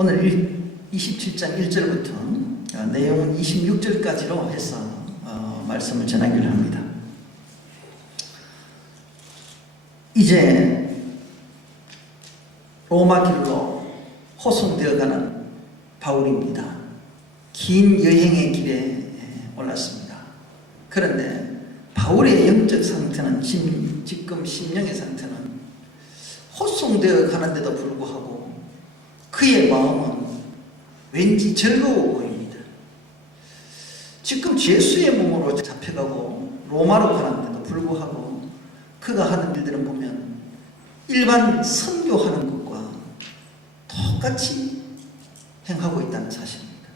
오늘 27장 1절부터 내용은 26절까지로 해서 말씀을 전하기로 합니다. 이제 로마 길로 호송되어가는 바울입니다. 긴 여행의 길에 올랐습니다. 그런데 바울의 영적 상태는 지금 심령의 상태는 호송되어 가는데도 불구하고 그의 마음은 왠지 즐거워 보입니다. 지금 예수의 몸으로 잡혀가고 로마로 가는데도 불구하고 그가 하는 일들은 보면 일반 선교하는 것과 똑같이 행하고 있다는 사실입니다.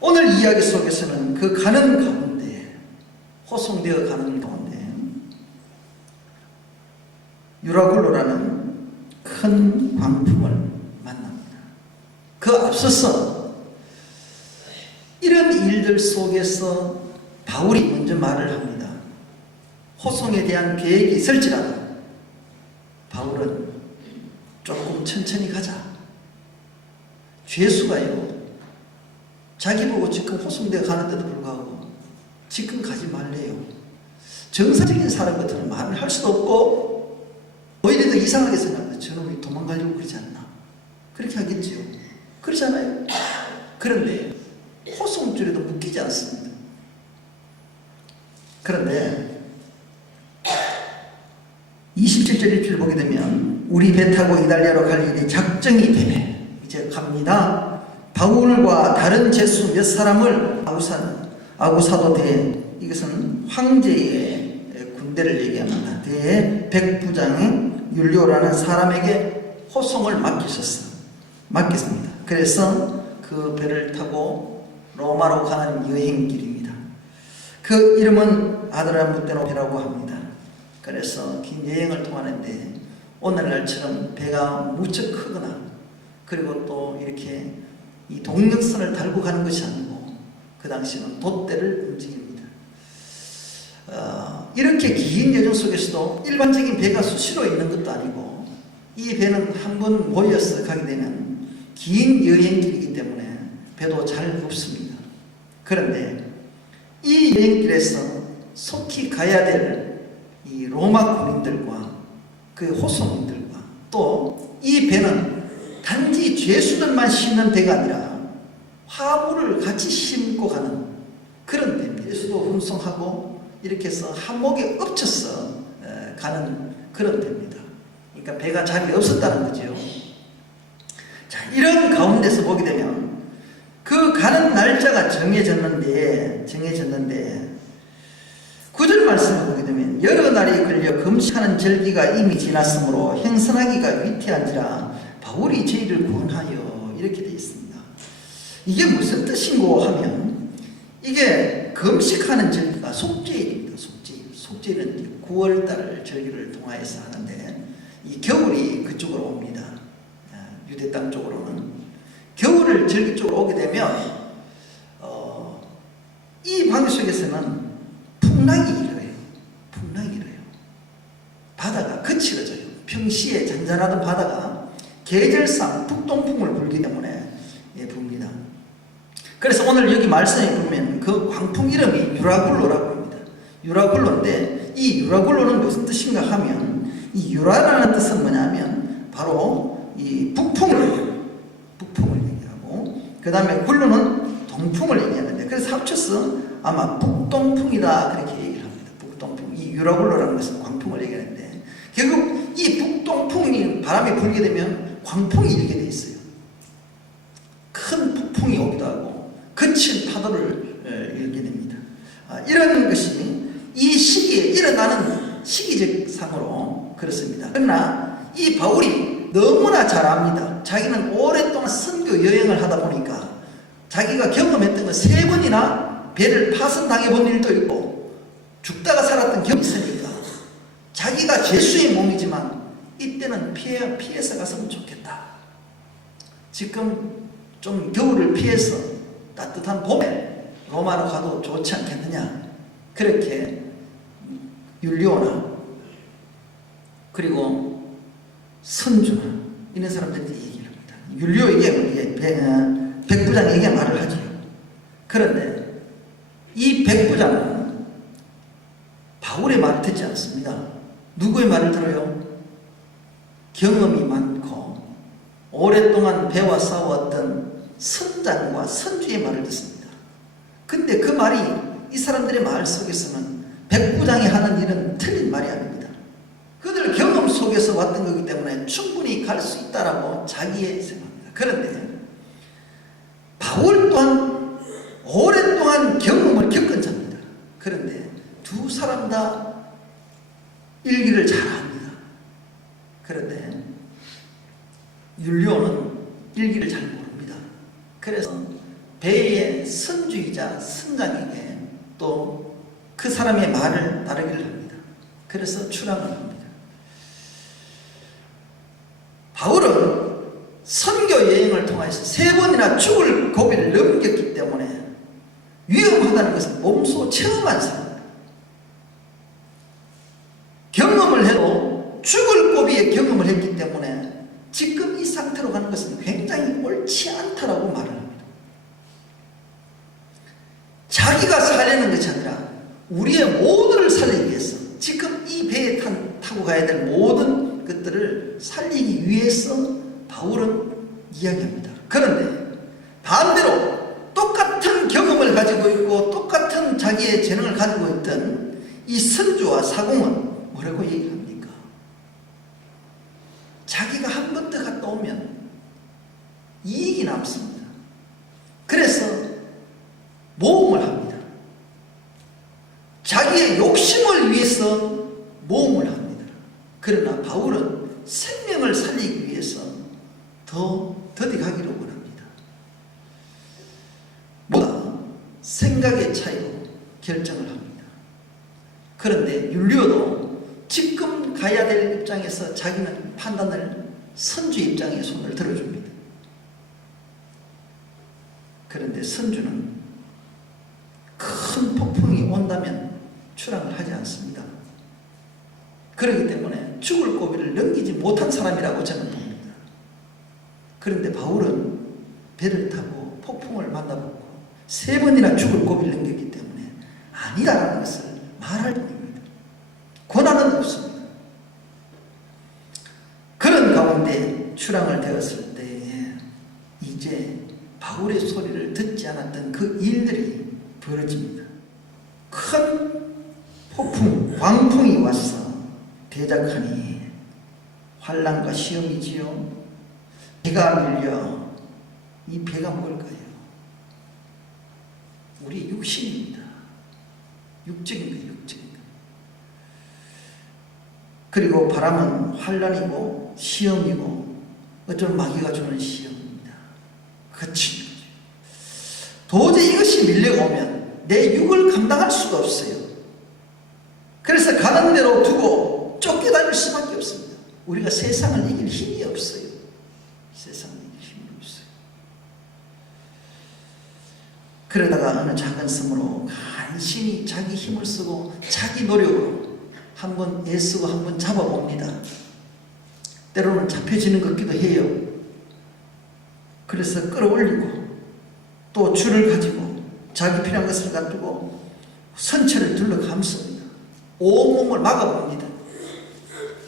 오늘 이야기 속에서는 그 가는 가운데, 호송되어 가는 가운데 유라굴로라는 큰 광풍을 만납니다. 그 앞서서 이런 일들 속에서 바울이 먼저 말을 합니다. 호송에 대한 계획이 있을지라도 바울은 조금 천천히 가자. 죄수가요, 자기 보고 지금 호송되어 가는데도 불구하고 지금 가지 말래요. 정상적인 사람 같으면 말을 할 수도 없고 오히려 더 이상하게 생각합니다. 저놈이 도망가려고 그러지 않나? 그렇게 하겠지요. 그렇잖아요. 그런데 호송줄에도 묶이지 않습니다. 그런데 27절 1절 보게 되면 우리 배 타고 이달리아로 갈 일이 작정이 되매 이제 갑니다. 바울과 다른 제수 몇 사람을 아구사도 대, 이것은 황제의 군대를 얘기합니다. 대의 백부장 율리오라는 사람에게 호송을 맡겼습니다. 그래서 그 배를 타고 로마로 가는 여행길입니다. 그 이름은 아드라무테노 배라고 합니다. 그래서 긴 여행을 통하는데 오늘날처럼 배가 무척 크거나 그리고 또 이렇게 이 동력선을 달고 가는 것이 아니고 그 당시는 돛대를 움직입니다. 이렇게 긴 여정 속에서도 일반적인 배가 수시로 있는 것도 아니고 이 배는 한 번 모여서 가게 되면 긴 여행길이기 때문에 배도 잘 없습니다. 그런데 이 여행길에서 속히 가야 될 이 로마 군인들과 그 호송인들과 또 이 배는 단지 죄수들만 싣는 배가 아니라 화물을 같이 싣고 가는 그런 배입니다. 죄수도 운송하고 이렇게 해서 한목에 엎쳐서 가는 그런 배입니다. 그러니까 배가 자리 없었다는 거죠. 자, 이런 가운데서 보게 되면 그 가는 날짜가 정해졌는데 9절 말씀을 보게 되면 여러 날이 걸려 금식하는 절기가 이미 지났으므로 행선하기가 위태한지라 바울이 저희를 구원하여 이렇게 되어 있습니다. 이게 무슨 뜻인고 하면 이게 금식하는 절기가 속죄일입니다. 속죄일은 9월달 절기를 통하여서 하는데 이 겨울이 그쪽으로 옵니다. 유대 땅 쪽으로는 겨울을 절기 쪽으로 오게 되면 이 방위 속에서는 풍랑이 일어요. 바다가 거칠어져요. 평시에 잔잔하던 바다가 계절상 북동풍을 불기 때문에 붑니다. 그래서 오늘 여기 말씀에 보면 그 광풍 이름이 유라굴로라고 합니다. 유라굴로인데 이 유라굴로는 무슨 뜻인가 하면 이 유라라는 뜻은 뭐냐면 바로 이 북풍을 얘기하고 그 다음에 굴로는 동풍을 얘기하는데 그래서 합쳐서 아마 북동풍이다 그렇게 얘기를 합니다. 북동풍. 이 유라굴로라는 것은 광풍을 얘기하는데 결국 이 북동풍이 바람이 불게 되면 광풍이 일게 돼 있어요. 큰 폭풍이 오기도 하고 거친 파도를 일게 됩니다. 이런 것이 이 시기에 일어나는 시기적 상으로 그렇습니다. 그러나 이 바울이 너무나 잘 압니다. 자기는 오랫동안 선교 여행을 하다 보니까 자기가 경험했던 거 3번이나 배를 파손당해 본 일도 있고 죽다가 살았던 경험이 있으니까 자기가 죄수의 몸이지만 이때는 피해서 갔으면 좋겠다. 지금 좀 겨울을 피해서 따뜻한 봄에 로마로 가도 좋지 않겠느냐. 그렇게 율리오나 그리고 선주나 이런 사람들이 얘기를 합니다. 율리오에게 백부장에게 말을 하죠. 그런데 이 백부장은 바울의 말을 듣지 않습니다. 누구의 말을 들어요? 경험이 많고 오랫동안 배와 싸웠던 선장과 선주의 말을 듣습니다. 근데 그 말이 이 사람들의 말 속에서는 백부장이 하는 일은 틀린 말이 아닙니다. 그들 경험 속에서 왔던 거기 때문에 충분히 갈 수 있다라고 자기의 생각합니다. 그런데 바울 또한 오랫동안 경험을 겪은 자입니다. 그런데 두 사람 다 일기를 잘합니다. 그런데 율리오는 일기를 잘 모릅니다. 그래서 배의 선주이자 선장에게 또 그 사람의 말을 따르기를 합니다. 그래서 출항을 합니다. 바울은 선교 여행을 통해서 3번이나 죽을 고비를 넘겼기 때문에 위험하다는 것을 몸소 체험한 사람입니다. 경험을 해도 죽을 고비에 경험을 했기 때문에 지금 이 상태로 가는 것은 굉장히 옳지 않다라고 말을 합니다. 자기가 살려는 것이 아니라 우리의 모두를 살리기 위해서 지금 이 배에 타고 가야 될 모든 것들을 살리기 위해서 바울은 이야기합니다. 그런데 반대로 똑같은 경험을 가지고 있고 똑같은 자기의 재능을 가지고 있던 이 선주와 사공은 뭐라고 얘기합니까? 자기가 한 번 더 갔다 오면 이익이 남습니다. 그래서 모험을 합니다. 자기의 욕심을 위해서 모험을 합니다. 그러나 바울은 생명을 살리기 위해서 더 더디가기를 원합니다. 뭐다 생각의 차이로 결정을 합니다. 그런데 율리오도 지금 가야 될 입장에서 자기는 판단을 선주 입장에 손을 들어줍니다. 그런데 선주는 큰 폭풍이 온다면 출항을 하지 않습니다. 그렇기 때문에 죽을 고비를 넘기지 못한 사람이라고 저는 봅니다. 그런데 바울은 배를 타고 폭풍을 만나보고 3번이나 죽을 고비를 넘겼기 때문에 아니다라는 것을 말할 뿐입니다. 권한은 없습니다. 그런 가운데 출항을 되었을 때에 이제 바울의 소리를 듣지 않았던 그 일들이 벌어집니다. 큰 폭풍, 광풍이 와서 대적하니 환난과 시험이지요. 배가 밀려. 이 배가 뭘까요? 우리 육신입니다. 육적인 거예요. 육적인 거. 그리고 바람은 환난이고 시험이고 어쩌면 마귀가 주는 시험입니다. 거친 거죠. 도저히 이것이 밀려오면 내 육을 감당할 수가 없어요. 그래서 가는 대로 두고 쫓겨다닐 수밖에 없습니다. 우리가 세상을 이길 힘이 없어요. 세상을 이길 힘이 없어요. 그러다가 어느 작은 섬으로 간신히 자기 힘을 쓰고 자기 노력으로 한번 애쓰고 한번 잡아봅니다. 때로는 잡혀지는 것 같기도 해요. 그래서 끌어올리고 또 줄을 가지고 자기 필요한 것을 가지고 선체를 둘러감습니다. 온몸을 막아봅니다.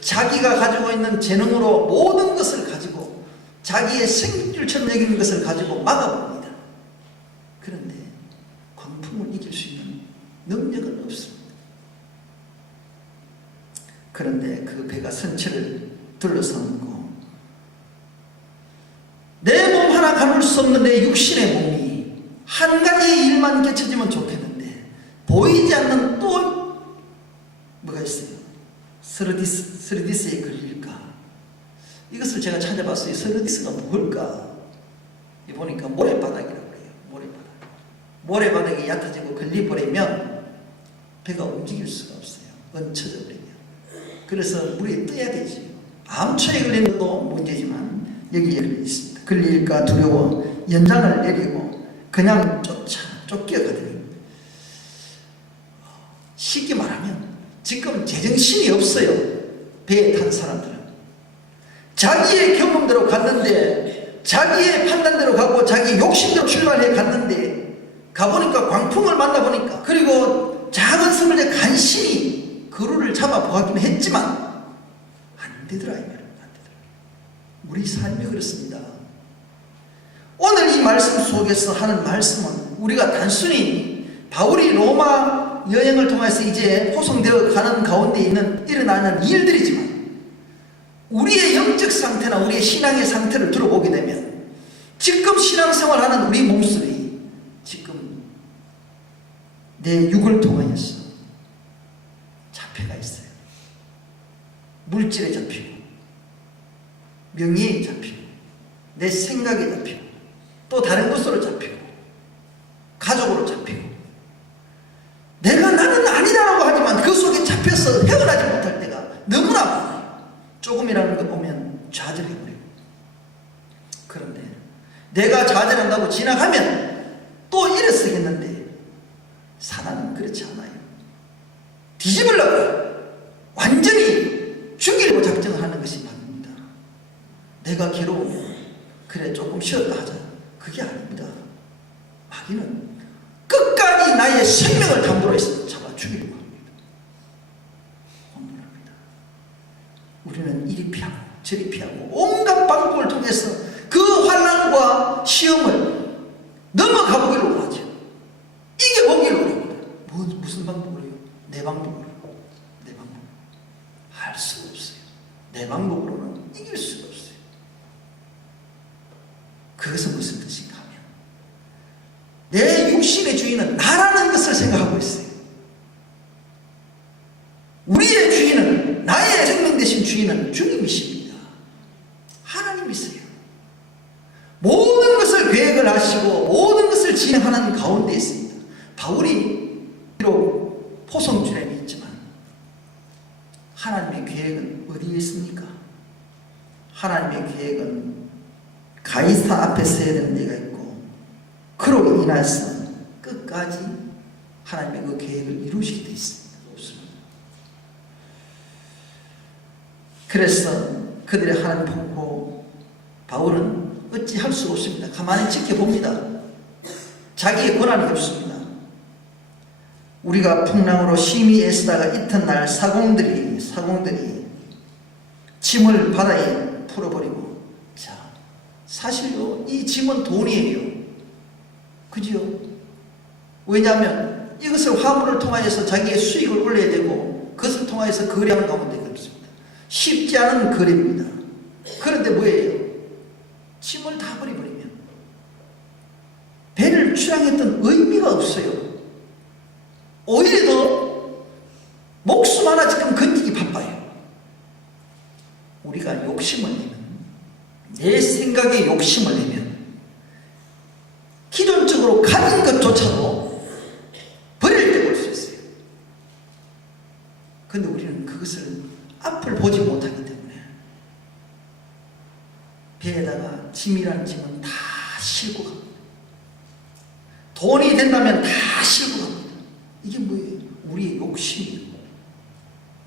자기가 가지고 있는 재능으로 모든 것을 가지고 자기의 생명줄처럼 여기는 것을 가지고 막아봅니다. 그런데 광풍을 이길 수 있는 능력은 없습니다. 그런데 그 배가 선체를 둘러싸고 내 몸 하나 가눌 수 없는 내 육신의 몸이 한 가지 일만 깨쳐지면 좋겠는데 보이지 않는 또 뭐가 있어요? 스르디스에 걸릴까? 이것을 제가 찾아봤어요. 스르디스가 뭘까? 보니까 모래바닥이라고 해요. 모래바닥. 모래바닥이 얕아지고 걸려버리면 배가 움직일 수가 없어요. 얹혀져 버리면. 그래서 물에 떠야 되죠. 암초에 걸리는 것도 문제지만 여기에 걸려있습니다. 걸릴까 두려워 연장을 내리고 그냥 쫓겨가더니 쉽게 말하면 지금 제정신이 없어요. 배에 탄 사람들은 자기의 경험대로 갔는데 자기의 판단대로 가고 자기 욕심대로 출발해 갔는데 가보니까 광풍을 만나보니까 그리고 작은 섬을 간신히 그루를 잡아 보았긴 했지만 안 되더라 이 말은. 안 되더라. 우리 삶이 그렇습니다. 오늘 이 말씀 속에서 하는 말씀은 우리가 단순히 바울이 로마 여행을 통해서 이제 포송되어 가는 가운데 일어나는 일들이지만 우리의 영적 상태나 우리의 신앙의 상태를 들어보게 되면 지금 신앙생활하는 우리 몸속에 지금 내 육을 통하여서 잡혀가 있어요. 물질에 잡히고 명예에 잡히고 내 생각에 잡히고 또 다른 것으로 잡히고 가족으로 잡히고 내가 나는 아니다라고 하지만 그 속에 잡혀서 헤어나지 못할 때가 너무나 많아요. 조금이라는 거 보면 좌절해버리고. 그런데 내가 좌절한다고 지나가면 또 일어서겠는데 사단은 그렇지 않아요. 뒤집으려고 완전히 죽이려고 작정을 하는 것이 맞습니다. 내가 괴로우면 그래 조금 쉬었다 하자. 그게 아닙니다. 마귀는 끝까지 나의 생명을 담보로 해서 잡아 죽이려고 합니다. 혼돈합니다. 우리는 이리 피하고 저리 피하고 온갖 방법을 통해서 그 환난과 시험을 넘어가 보기로 하죠. 이겨보기로 합니다. 무슨 방법으로요? 내 방법으로. 내 방법으로. 할 수가 없어요. 내 방법으로는 이길 수가 없어요. 그것은 무슨 뜻인가 하면 내 육신의 주인은 나라는 것을 생각하고 있어요. 우리의 주인은, 나의 생명 되신 주인은 주님이십니다. 하나님이세요. 모든 것을 계획을 하시고 모든 것을 진행하는 가운데 있습니다. 바울이 비록 포성주lem이 있지만 하나님의 계획은 어디에 있습니까? 하나님의 계획은 가이사 앞에 서야 되는 데가 있고 그로 인해서 끝까지 하나님의 그 계획을 이루시게 되어 있습니다. 없습니다. 그래서 그들의 하나님 보고 바울은 어찌 할 수 없습니다. 가만히 지켜봅니다. 자기의 권한이 없습니다. 우리가 풍랑으로 심히 애쓰다가 이튿날 사공들이 짐을 바다에 풀어버리고, 자, 사실요 이 짐은 돈이에요. 그죠? 왜냐하면 이것을 화물을 통하여서 자기의 수익을 올려야 되고 그것을 통하여서 거래하는 가운데 없습니다. 쉽지 않은 거래입니다. 그런데 뭐예요? 짐을 다 버려버리면 배를 출항했던 의미가 없어요. 오히려 더 목숨 하나 지금 건지기 바빠요. 우리가 욕심을 내면, 내 생각에 욕심을 내면 기존적으로 가진 것조차도 버릴 때 볼 수 있어요. 그런데 우리는 그것을 앞을 보지 못하기 때문에 배에다가 짐이라는 짐은 다 싣고 갑니다. 돈이 된다면 다 싣고 갑니다. 이게 뭐예요? 우리의 욕심이에요.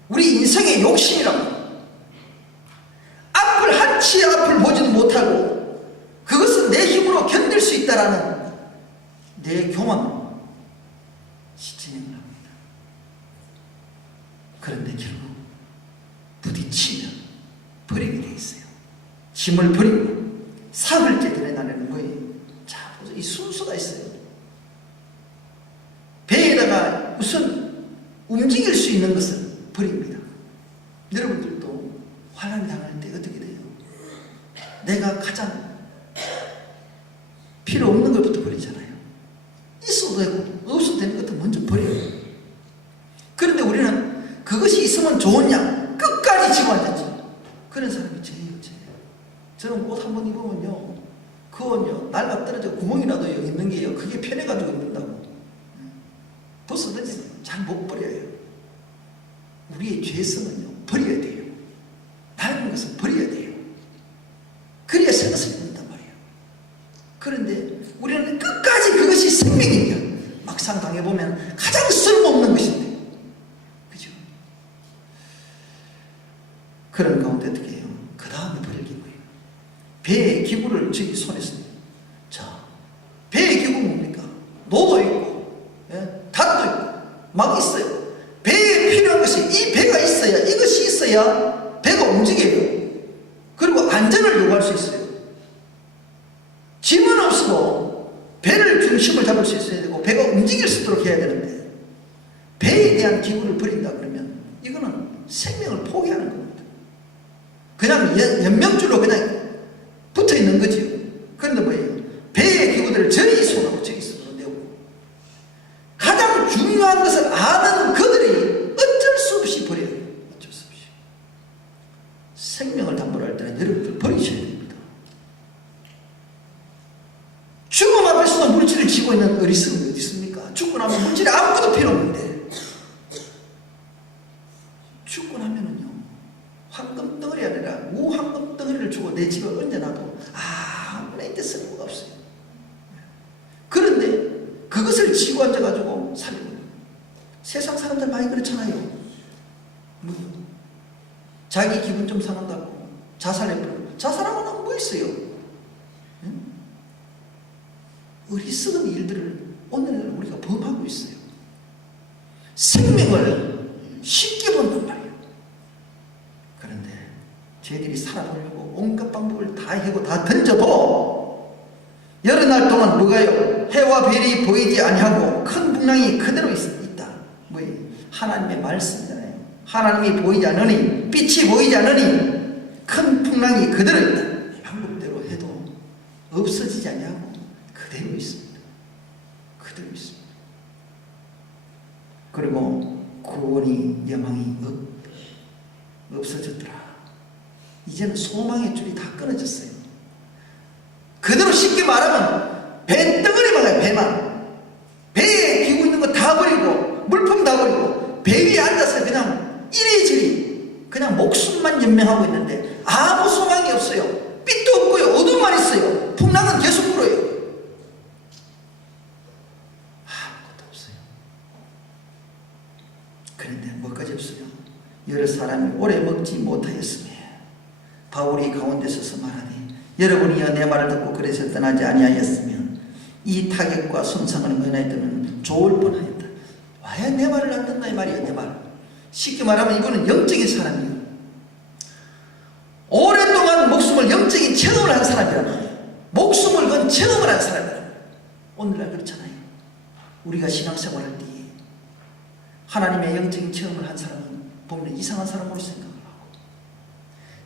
우리 인생의 욕심이라고. 한치 앞을 보지도 못하고 그것은 내 힘으로 견딜 수 있다라는 내 교만으로 진행을 합니다. 그런데 결국 부딪히면 버리게 돼 있어요. 짐을 버리고 사흘째 드러나는 거예요. 자, 이 순서가 있어요. 배에다가 우선 움직일 수 있는 것을 버립니다. 여러분들도 환난이 당할 때 어떻게 돼요? 내가 가장 필요 없는 것부터 버리잖아요. 있어도 되고 없어도 되는 것도 먼저 버려요. 그런데 우리는 그것이 있으면 좋은 양 끝까지 지고 앉았죠. 그런 사람이 저예요. 저는 옷 한 번 입으면요, 그건요 날가 떨어져 구멍이라도 있는 게요, 그게 편해가지고 입는다고. 벗어든지 잘 못 버려요. 우리의 죄성은요 버려야 돼요. 낡은 것은 버려야 돼요. 그래야 새 것을 입는단 말이에요. 그런데 우리는 끝까지 그것이 생명이면 막상 당해보면 가장 쓸모없는 것인데, 그죠? 그런 가운데 어떻게 해요? 그 다음에 버릴 게 뭐예요? 배의 기구를 저희 손에 씁니다. 자, 배의 기구는 뭡니까? 노도 있고, 예? 닷도 있고, 막 있어요. 배에 필요한 것이 이 배가 있어야, 이것이 있어야 배가 움직여요. 그리고 안전을 요구할 수 있어요. 짐은 없어도 배를 중심을 잡을 수 있어야 되고 배가 움직일 수 있도록 해야 되는데 배에 대한 기구를 버린다 그러면 이거는 생명을 포기하는 겁니다. 그냥 연명줄로 그냥 붙어 있는 거지요. 그런데 뭐예요? 배의 기구들을 저희 손으로 저희 손으로 내고 가장 중요한 것을 아는 그들이 어쩔 수 없이 버려요. 어쩔 수 없이. 생명을 담보할 때는 여러분들 버리셔야 됩니다. 죽음 앞에서도 물질을 쥐고 있는 어리석음이 어디 있습니까? 죽고 나면 물질이 아무것도 필요 없는데 죽고 나면은요 황금 덩어리 아니라 무황금 덩어리를 주고 내 집에 얹어놔도 아무나 이때 쓸모가 없어요. 그런데 그것을 쥐고 앉아가지고 살고 세상 사람들 많이 그렇잖아요. 뭐 자기 기분 좀 상한다고 자살해버리고 자살하고 뭐 있어요? 응? 어리석은 일들을 오늘 우리가 범하고 있어요. 생명을 쉽게 본단 말이에요. 그런데 저희들이 살아보려고 온갖 방법을 다 해고 다 던져도 여러 날 동안 뭐가요? 해와 별이 보이지 아니하고 큰 풍랑이 그대로 있다. 뭐예요? 하나님의 말씀이잖아요. 하나님이 보이지 않으니 빛이 보이지 않으니 큰 풍랑이 그대로 있다. 방법대로 해도 없어지지 아니하고 그대로 있습니다. 그대로 있습니다. 그리고 구원이 여망이 없어졌더라. 이제는 소망의 줄이 다 끊어졌어요. 그대로 쉽게 말하면 배덩어리만 해요. 배만. 배에 기고 있는 거 다 버리고 물품 다 버리고 배 위에 앉아서 그냥 이리저리 그냥 목숨만 연명하고 있는데 아무 소망이 없어요. 빛도 없고요. 어둠만 있어요. 풍랑은 계속 불어요. 아무것도 없어요. 그런데 뭐까지 없어요? 여러 사람이 오래 먹지 못하였으며 바울이 가운데 서서 말하니 여러분이여 내 말을 듣고 그래서 떠나지 아니하였으면 이 타격과 손상을 면하였다면 좋을 뻔하였다. 왜 내 말을 안 듣나 이 말이에요. 내 말. 쉽게 말하면 이분은 영적인 사람이에요. 오랫동안 목숨을 영적인 체험을 한 사람이란 말이에요. 목숨을 건 체험을 한 사람이란 오늘날 그렇잖아요. 우리가 신앙생활할 때 하나님의 영적인 체험을 한 사람은 보면 이상한 사람으로 생각을 하고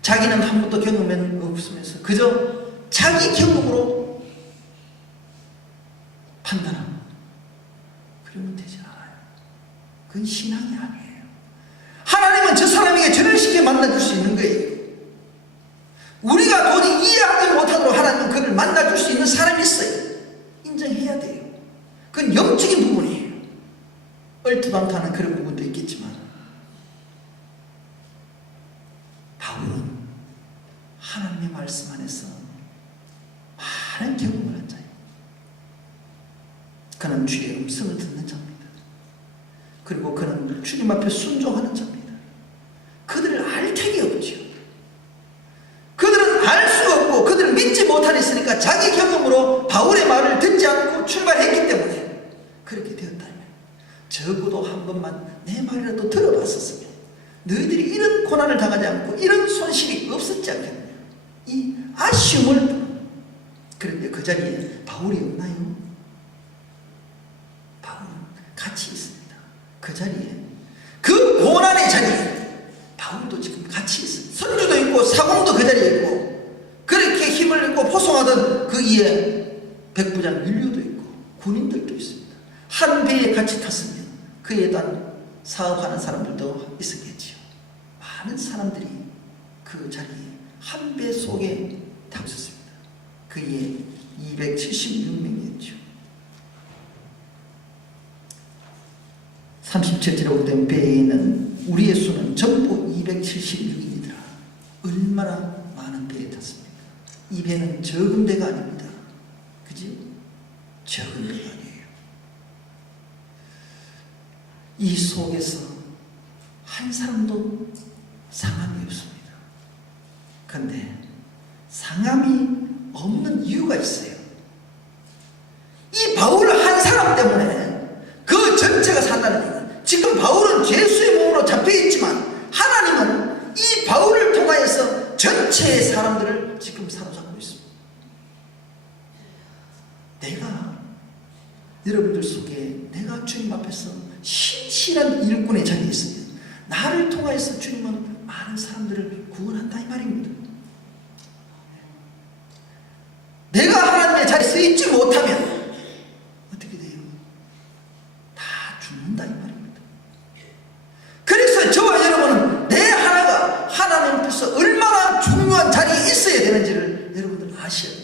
자기는 한 번도 경험은 없으면서 그저 자기 경험으로 판단하고 그러면 되지 않아요. 그건 신앙이 아니에요. 하나님은 저 사람에게 저를 쉽게 만나줄 수 있는 거예요. 우리가 도저히 이해하지 못하도록 하나님은 그를 만나줄 수 있는 사람이 있어요. 인정해야 돼요. 그건 영적인 부분이에요. 얼토당토하는 그런 부분도 있겠지만 바울은 하나님의 말씀 안에서 많은 경험을 한 자예요. 그는 주의 음성을 듣는 자입니다. 그리고 그는 주님 앞에 순종하는 자입니다. 그들을 알 택이 없죠. 그들은 알 수가 없고 그들을 믿지 못하였으니까 자기 경험으로 바울의 말을 듣지 않고 출발했기 때문에 그렇게 되었다면 적어도 한 번만 내 말이라도 들어봤었으면 너희들이 이런 고난을 당하지 않고 이런 손실이 없었지 않겠냐. 이 아쉬움을. 그런데 그 자리에 바울이 없나요? 바울은 같이 있습니다. 그 자리에 그 고난의 자리에 바울도 지금 같이 있습니다. 선주도 있고 사공도 그 자리에 있고 그렇게 힘을 잃고 포송하던 그 이에 백부장 율료도 있고 군인들도 있습니다. 한 배에 같이 탔으면 그에 대한 사업하는 사람들도 있었겠지요. 많은 사람들이 그 자리에 한 배 속에 타고 있었습니다. 그에 276명이었죠. 37절에 보면 배에 있는 우리의 수는 전부 276인이더라. 얼마나 많은 배에 탔습니까? 이 배는 적은 배가 아닙니다. 그지? 적은 배가 아니에요. 이 속에서 한 사람도 상함이 없습니다. 그런데 상함이 없는 이유가 있어요. 이 바울 한 사람 때문에 그 전체가 산다는 얘기예요. 지금 바울은 죄수의 몸으로 잡혀있지만 하나님은 이 바울을 통하여서 전체의 사람들을 지금 사로잡고 있습니다. 내가 여러분들 속에 내가 주님 앞에서 신실한 일꾼의 자리에 있으면 나를 통하여서 주님은 많은 사람들을 구원한다 이 말입니다. 내가 하나님의 자리에 서 있지 못하면 어떻게 돼요? 다 죽는다 이 말입니다. 그래서 저와 여러분은 내 하나가 하나님 앞에서 얼마나 중요한 자리에 있어야 되는지를 여러분들 아셔야 돼요.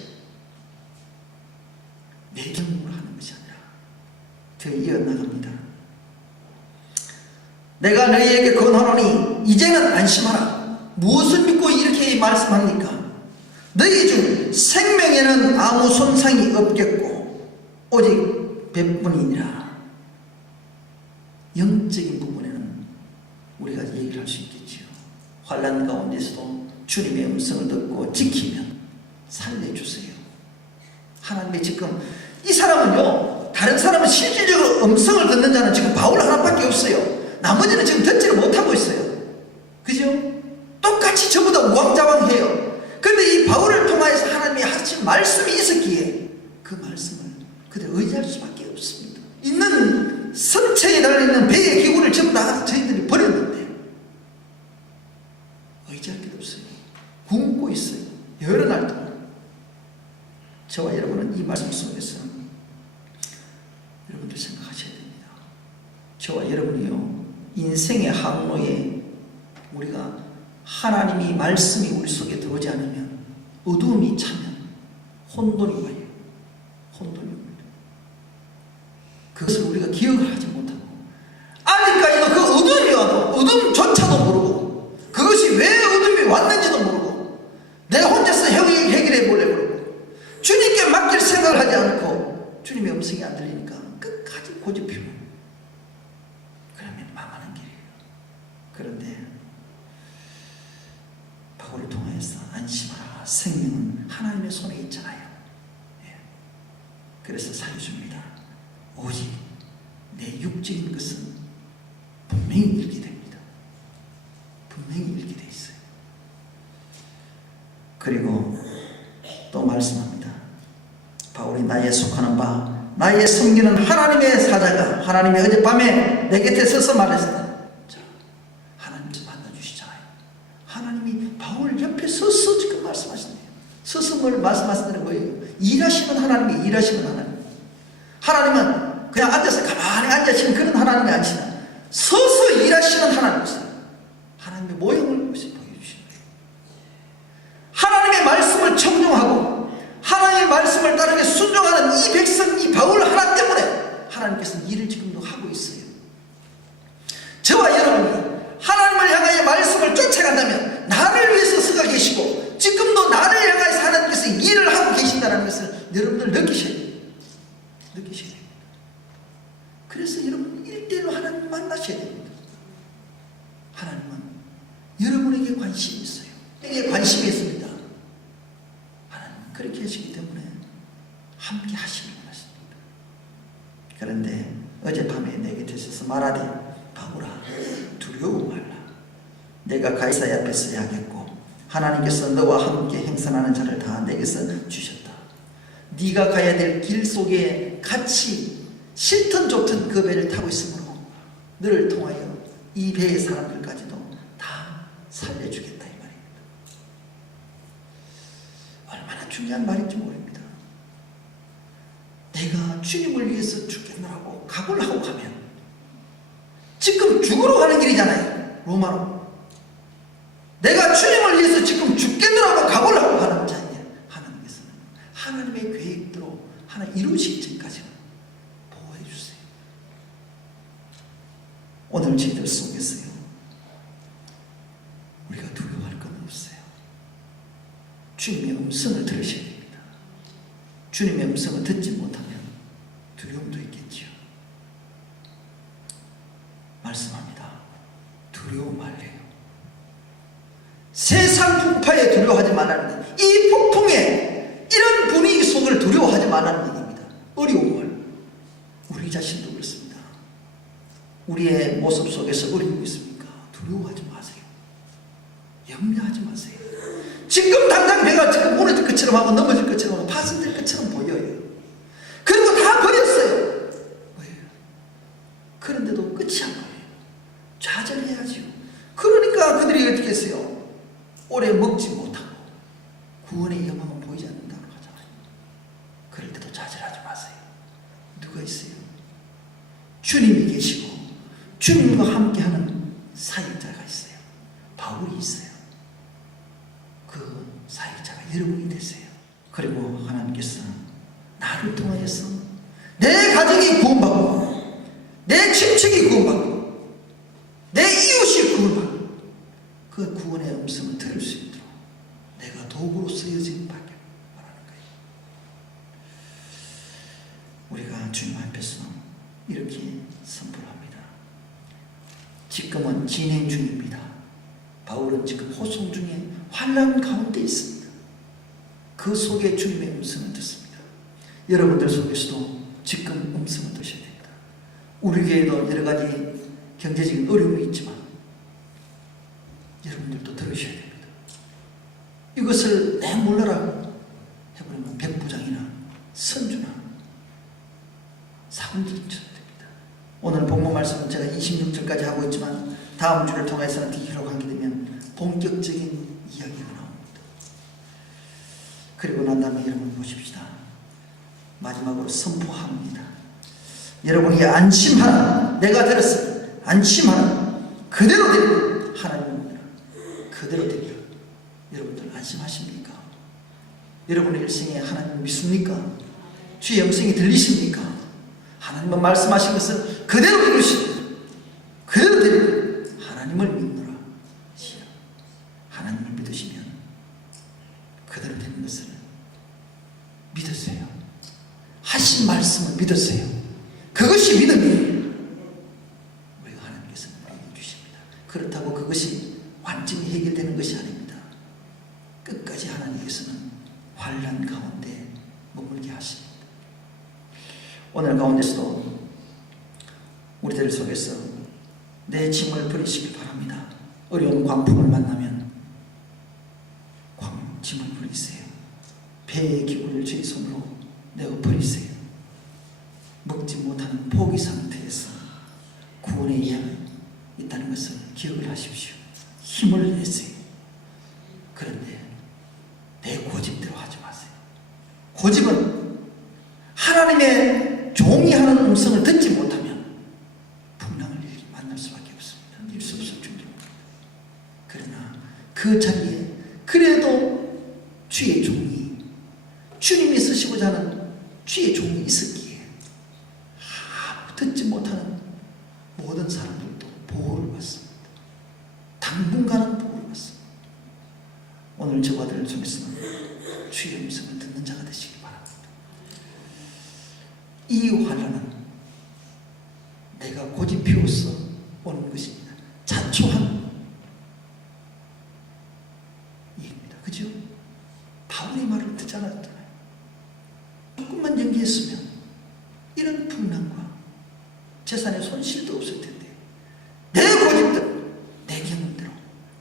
내 경험으로 하는 것이 아니라 더 이어나갑니다. 내가 너희에게 권하노니 이제는 안심하라. 무엇을 믿고 이렇게 말씀합니까? 너희 중 생명에는 아무 손상이 없겠고 오직 배뿐이니라. 영적인 부분에는 우리가 얘기를 할 수 있겠지요. 환난 가운데서도 주님의 음성을 듣고 지키면 살려주세요. 하나님의 지금 이 사람은요, 다른 사람은 실질적으로 음성을 듣는 자는 지금 바울 하나밖에 없어요. 나머지는 지금 듣지를 못하고 있어요. 그죠? 똑같이 전부 다 우왕좌왕해요. 그런데 이 바울을 통하여서 하나님이 하신 말씀이 있었기에 그 말씀을 그대로 의지할 수밖에 없습니다. 있는 선체에 달려있는 배의 기구를 전부 다 저희들이 버렸는데 의지할 게 없어요. 굶고 있어요. 여러 날 동안. 저와 여러분은 이 말씀 속에서 여러분들 생각하셔야 됩니다. 저와 여러분이요, 인생의 항로에 우리가 하나님이 말씀이 우리 속에 들어오지 않으면 어두움이 차면 혼돈이 와요. 혼돈이 옵니다. 그것을 우리가 기억을 하지 못하고 아직까지도 그 어둠이 와도 어둠조차도 모르고 그것이 왜 어둠이 왔는지도 모르고 내가 혼자서 해결해 보려고 그러고 주님께 맡길 생각을 하지 않고 주님의 음성이 안 들리니까 끝까지 고집피고 그러면 망하는 길이에요. 그런데 바울을 통해서 안심하라. 생명은 하나님의 손에 있잖아요. 예. 그래서 살려줍니다. 오직 내 육적인 것은 분명히 잃게 됩니다. 분명히 잃게 돼 있어요. 그리고 또 말씀합니다. 바울이 나의 속하는 바 나의 섬기는 하나님의 사자가 하나님이 어젯밤에 내 곁에 서서 말했다. 자, 하나님 좀 만나주시잖아요. 하나님이 바울 옆에 서서 지금 말씀하신대요. 서서 뭘 말씀하시는 거예요? 일하시는 하나님이 일하시는 하나님. 하나님은 그냥 앉아서 가만히 앉으시는 그런 하나님이 아니시나 서서 일하시는 하나님이세요. 하나님의 모형을 보여주시는 거예요. 하나님의 말씀을 청종하고 하나님의 말씀을 따르게 순종하는 이 백성, 이 바울 하나 때문에 하나님께서 일을 지금도 하고 있어요. 저와 여러분이 하나님을 향하여 말씀을 쫓아간다면 나를 위해서 서가 계시고 지금도 나를 향하여서 하나님께서 일을 하고 계신다는 것을 여러분들 느끼셔야 돼요. 느끼셔야 됩니다. 그래서 여러분 1대1로 하나님 만나셔야 됩니다. 하나님은 여러분에게 관심이 있어요. 내게 관심이 있습니다. 하나님은 그렇게 하시기 때문에 함께 하시길 원하십니다. 그런데 어젯밤에 내 곁에 서서 말하되 바울아 두려워 말라. 내가 가이사야 앞에 서야 하겠고 하나님께서 너와 함께 행선하는 자를 다 내게서 주셨다. 네가 가야 될 길 속에 같이 싫든 좋든 그 배를 타고 있으므로 너를 통하여 이 배의 사람들까지도 다 살려주겠다 이 말입니다. 얼마나 중요한 말인지 모릅니다. 내가 주님을 위해서 죽겠노라고 각오를 하고 가면 지금 죽으러 가는 길이잖아요. 로마로. 내가 주님을 위해서 지금 죽겠노라고 각오를 하고 가는 자에게 하나님께서는 하나님의 계획대로 하나 이루실 때까지 보호해 주세요. 오늘 저희들 속에서요, 우리가 두려워할 건 없어요. 주님의 음성을 들으셔야 됩니다. 주님의 음성을 듣지 못하면 두려움도 있겠지요. 말씀합니다. 두려워 말래요. 세상 풍파에 두려워하지 말라는 이 폭풍 우리의 모습 속에서 어려움이 있습니까? 두려워하지 마세요. 염려하지 마세요. 지금 당장 배가 지금 무너질 것처럼 하고 넘어질 것처럼 하고 파손될 것처럼 보여요. 그리고 다 버렸어요. 왜요? 그런데도 끝이 안 보여요. 좌절해야지요. 그러니까 그들이 어떻게 했어요? 오래 먹지 못하고 구원의 영광은 보이지 않는다고 하잖아요. 그럴 때도 좌절하지 마세요. 누가 있어요? 주님이 계시고 주님과 함께하는 사역자가 있어요. 바울이 있어요. 그 사역자가 여러분이 되세요. 그리고 하나님께서 나를 통하여서 내 가정이 구원받고 내 친척이 구원받고 내 이웃이 구원받고 그 구원의 음성을 들을 수 있도록 내가 도구로 쓰여진 바를 말하는 거예요. 우리가 주님 앞에서 이렇게 선포를 합니다. 지금은 진행 중입니다. 바울은 지금 호송 중에 환난 가운데 있습니다. 그 속에 주님의 음성을 듣습니다. 여러분들 속에서도 지금 음성을 들으셔야 됩니다. 우리 교회도 여러 가지 경제적인 어려움이 있지만 여러분들도 들으셔야 됩니다. 이것을 내 몰라라 해버리면 백부장이나 선주나 사군들이 쳐야 됩니다. 오늘 본문 말씀은 제가 26절까지 하고 있지만 다음 주를 통해서는 뒤로 가게 되면 본격적인 이야기가 나옵니다. 그리고 난 다음에 여러분 보십시다. 마지막으로 선포합니다. 여러분이 안심하라. 내가 들었습니다. 안심하라. 그대로 되리라. 하나님은 그대로 되리라. 여러분들 안심하십니까? 여러분의 일생에 하나님을 믿습니까? 주의 음성이 들리십니까? 하나님은 말씀하신 것을 그대로 이루십니다. 그대로 되리라. 하나님을 믿노라. 하나님을 믿으시면 그대로 되는 것을 믿으세요. 하신 말씀을 믿으세요. 그것이 믿음이에요. 우리가 하나님께서 우리에게 주십니다. 그렇다고 그것이 완전히 해결되는 것이 아닙니다. 끝까지 하나님께서는 환난 가운데 머물게 하십니다. 오늘 가운데서도 우리들 속에서 내 짐을 버리시길 바랍니다. 어려운 광풍을 만나면 짐을 버리세요. 배의 기운을 주의 손으로 내어 버리세요. 먹지 못하는 포기 상태에서 구원의 이야기 있다는 것을 기억을 하십시오. 힘을 내세요. 그런데 내 고집대로 하지 마세요. 고집은 하나님의 종이 하는 음성을 듣지 못하면 풍랑을 만날 수밖에 없습니다. 일 수 없을 줄입니다. 그러나 그 자리에 그래도 주의 종이 주님이 쓰시고자 하는 주의 종이 있었기에 듣지 못하는 모든 사람들도 보호를 받습니다. 당분간은 보호를 받습니다. 오늘 저와들 중에서는 주의 음성을 듣는 자가 되시기 바랍니다. 이 환난은 내가 고집 피워서 오는 것입니다. 자초한 일입니다. 그죠? 바울의 말을 듣지 않았잖아요. 조금만 연기했으면 이런 풍랑과 재산의 손실도 없을 텐데 내 고집대로 내 경험대로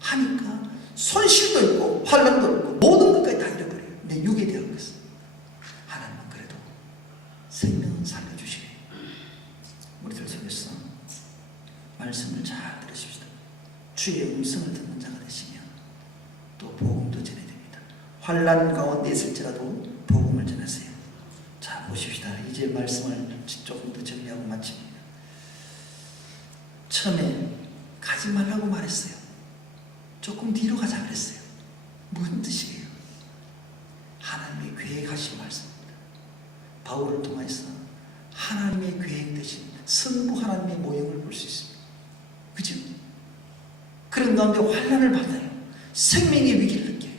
하니까 손실도 있고 환난도 있고 모든 것까지 다 잃어버려요. 내 육에 대한 것은. 하나님은 그래도 생명은 살려주시고 우리들 속에서 말씀을 잘 들으십시다. 주의 음성을 듣는 자가 되시면 또 복음도 전해드립니다. 환난 가운데 있을지라도 복음을 전하세요. 자, 보십시다. 이제 말씀을 조금 더 정리하고 마칩니다. 처음에 가지 말라고 말했어요. 조금 뒤로 가자 그랬어요. 무슨 뜻이에요? 하나님의 계획하신 말씀입니다. 바울을 통해서 하나님의 계획 대신 성부 하나님의 모형을 볼 수 있습니다. 그죠? 그런 가운데 환난을 받아요. 생명의 위기를 느껴요.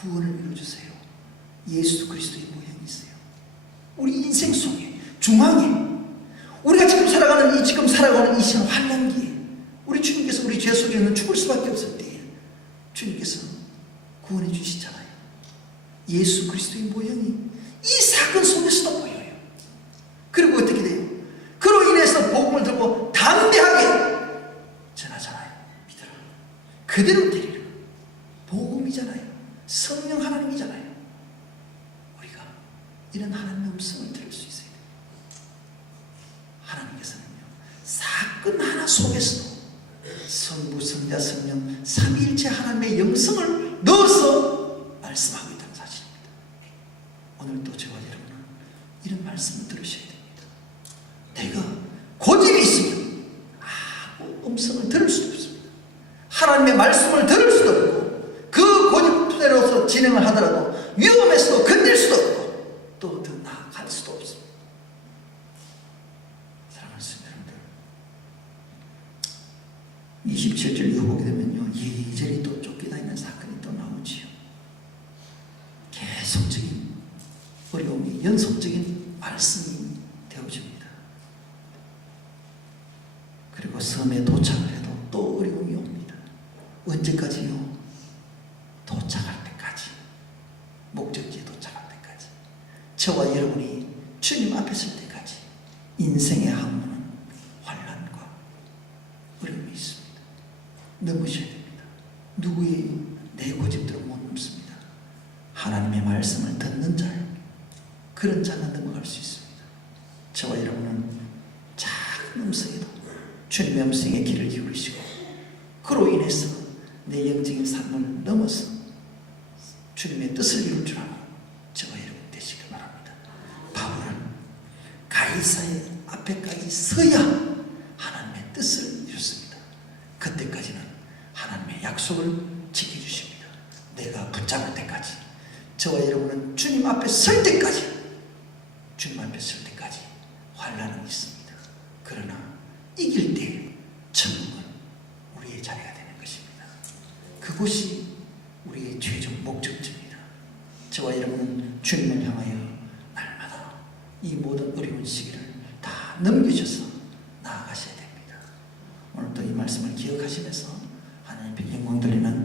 구원을 이루어주세요. 예수 그리스도의 모형이 있어요. 우리 인생 속에 중앙에 우리가 지금 살아가는 이 시간 환난기에 우리 주님께서 우리 죄 속에 있는 죽을 수밖에 없을 때에 주님께서 구원해 주시잖아요. 예수 그리스도의 모형이 이 사건 속에서도 보여요. 그리고 어떻게 돼요? 그로 인해서 복음을 들고 담대 그대로 데리라. 복음이잖아요. 성령 하나님이잖아요. 우리가 이런 하나님의 음성을 들을 수 있어야 돼요. 하나님께서는요, 사건 하나 속에서도 성부, 성자, 성령 삼위일체 하나님의 영성을 넣어서 말씀하고 있다는 사실입니다. 오늘도 저와 여러분은 이런 말씀을 들으셔야 됩니다. 내가 고집이 있으면 아무 음성을 들을 수도 없습니다. 하나님의 말씀을 들을 수도 없고, 그 고집대로서 진행을 하더라도 위험에서도 건질 수도 없고, 또 더 나아갈 수도 없습니다. 사랑하는 여러분들, 27절 이후 보게 되면요, 이리저리 또 쫓겨다니는 사건이 또 나오지요. 계속적인 어려움이, 연속적인 말씀이 되어집니다. 그리고 섬에 도착을 해도 또 어려움이 옵니다. 언제까지요? 도착할 때까지, 목적지에 도착할 때까지, 저와 여러분이 주님 앞에 설 때까지 인생의 항문은 환난과 어려움이 있습니다. 넘으셔야 됩니다. 누구예요? 내 고집대로 못 넘습니다. 하나님의 말씀을 듣는 자예요. 그런 자가 넘어갈 수 있습니다. 저와 여러분은 작은 음성에도 주님의 음성에 귀를 기울이시고, 그로 인해서 내 영적인 삶을 넘어서 주님의 뜻을 이룰 줄 알고 저와 여러분 되시길 바랍니다. 바울은 가이사의 앞에까지 서야 하나님의 뜻을 이뤘습니다. 그때까지는 하나님의 약속을 지켜주십니다. 내가 붙잡을 때까지, 저와 여러분은 주님 앞에 설 때까지, 주님 앞에 설 때까지 환난은 있습니다. 그러나 이길 때 천국은 우리의 자리가 되는 것입니다. 그곳이 우리의 최종 목적지입니다. 저와 여러분은 주님을 향하여 날마다 이 모든 어려운 시기를 다 넘겨줘서 나아가셔야 됩니다. 오늘도 이 말씀을 기억하시면서 하나님 앞에 영광 돌리는